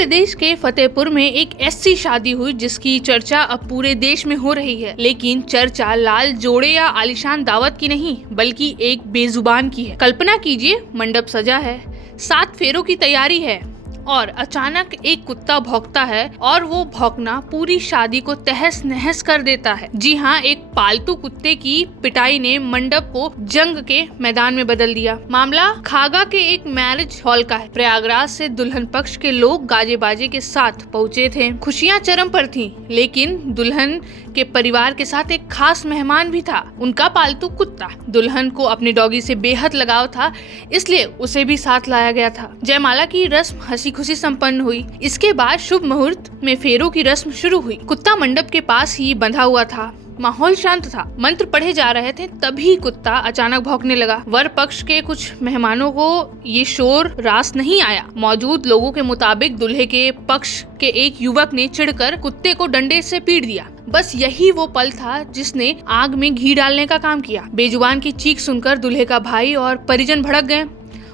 प्रदेश के फतेहपुर में एक ऐसी शादी हुई जिसकी चर्चा अब पूरे देश में हो रही है। लेकिन चर्चा लाल जोड़े या आलीशान दावत की नहीं, बल्कि एक बेजुबान की है। कल्पना कीजिए, मंडप सजा है, 7 फेरों की तैयारी है और अचानक एक कुत्ता भौंकता है और वो भौंकना पूरी शादी को तहस नहस कर देता है। जी हाँ, एक पालतू कुत्ते की पिटाई ने मंडप को जंग के मैदान में बदल दिया। मामला खागा के एक मैरिज हॉल का है। प्रयागराज से दुल्हन पक्ष के लोग गाजे बाजे के साथ पहुँचे थे। खुशियाँ चरम पर थीं, लेकिन दुल्हन के परिवार के साथ एक खास मेहमान भी था, उनका पालतू कुत्ता। दुल्हन को अपने डॉगी से बेहद लगाव था, इसलिए उसे भी साथ लाया गया था। जयमाला की रस्म हंसी खुशी संपन्न हुई। इसके बाद शुभ मुहूर्त में फेरों की रस्म शुरू हुई। कुत्ता मंडप के पास ही बंधा हुआ था। माहौल शांत था, मंत्र पढ़े जा रहे थे, तभी कुत्ता अचानक भौंकने लगा। वर पक्ष के कुछ मेहमानों को ये शोर रास नहीं आया। मौजूद लोगों के मुताबिक दूल्हे के पक्ष के एक युवक ने चिढ़कर कुत्ते को डंडे से पीट दिया। बस यही वो पल था जिसने आग में घी डालने का काम किया। बेजुबान की चीख सुनकर दूल्हे का भाई और परिजन भड़क गए।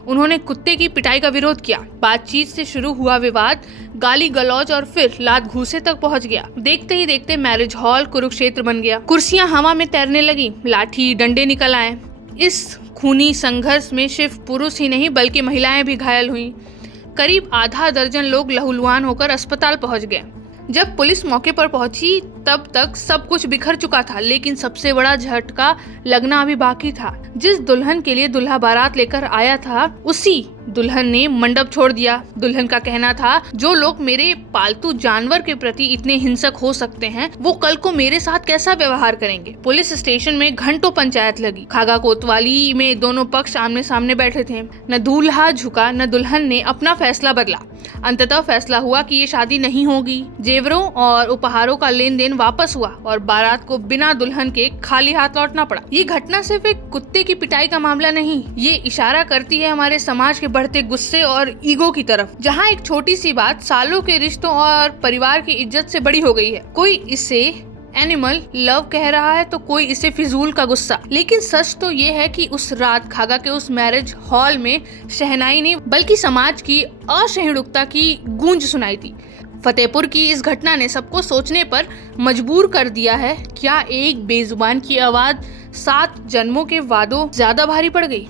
उन्होंने कुत्ते की पिटाई का विरोध किया। बातचीत से शुरू हुआ विवाद गाली गलौज और फिर लात घूंसे तक पहुंच गया। देखते ही देखते मैरिज हॉल कुरुक्षेत्र बन गया। कुर्सियां हवा में तैरने लगी, लाठी डंडे निकल आए। इस खूनी संघर्ष में सिर्फ पुरुष ही नहीं बल्कि महिलाएं भी घायल हुईं। करीब आधा दर्जन लोग लहूलुहान होकर अस्पताल पहुंच गए। जब पुलिस मौके पर पहुंची तब तक सब कुछ बिखर चुका था, लेकिन सबसे बड़ा झटका लगना अभी बाकी था। जिस दुल्हन के लिए दूल्हा बारात लेकर आया था, उसी दुल्हन ने मंडप छोड़ दिया। दुल्हन का कहना था, जो लोग मेरे पालतू जानवर के प्रति इतने हिंसक हो सकते हैं, वो कल को मेरे साथ कैसा व्यवहार करेंगे। पुलिस स्टेशन में घंटों पंचायत लगी। खागा कोतवाली में दोनों पक्ष आमने सामने बैठे थे। न दूल्हा झुका, न दुल्हन ने अपना फैसला बदला। अंततः फैसला हुआ कि ये शादी नहीं होगी। जेवरों और उपहारों का लेन देन वापस हुआ और बारात को बिना दुल्हन के खाली हाथ लौटना पड़ा। ये घटना सिर्फ एक कुत्ते की पिटाई का मामला नहीं, ये इशारा करती है हमारे समाज के बढ़ते गुस्से और ईगो की तरफ, जहाँ एक छोटी सी बात सालों के रिश्तों और परिवार की इज्जत से बड़ी हो गई है। कोई इसे एनिमल लव कह रहा है तो कोई इसे फिजूल का गुस्सा। लेकिन सच तो ये है कि उस रात खागा के उस मैरिज हॉल में शहनाई नहीं बल्कि समाज की असहिष्णुता की गूंज सुनाई थी। फतेहपुर की इस घटना ने सबको सोचने पर मजबूर कर दिया है। क्या एक बेजुबान की आवाज 7 जन्मों के वादों ज्यादा भारी पड़ गई?